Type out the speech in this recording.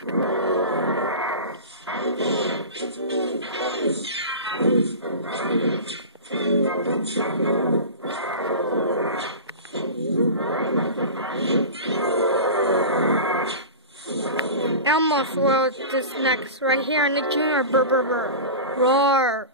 Elmos will this next right here in the junior. Roar.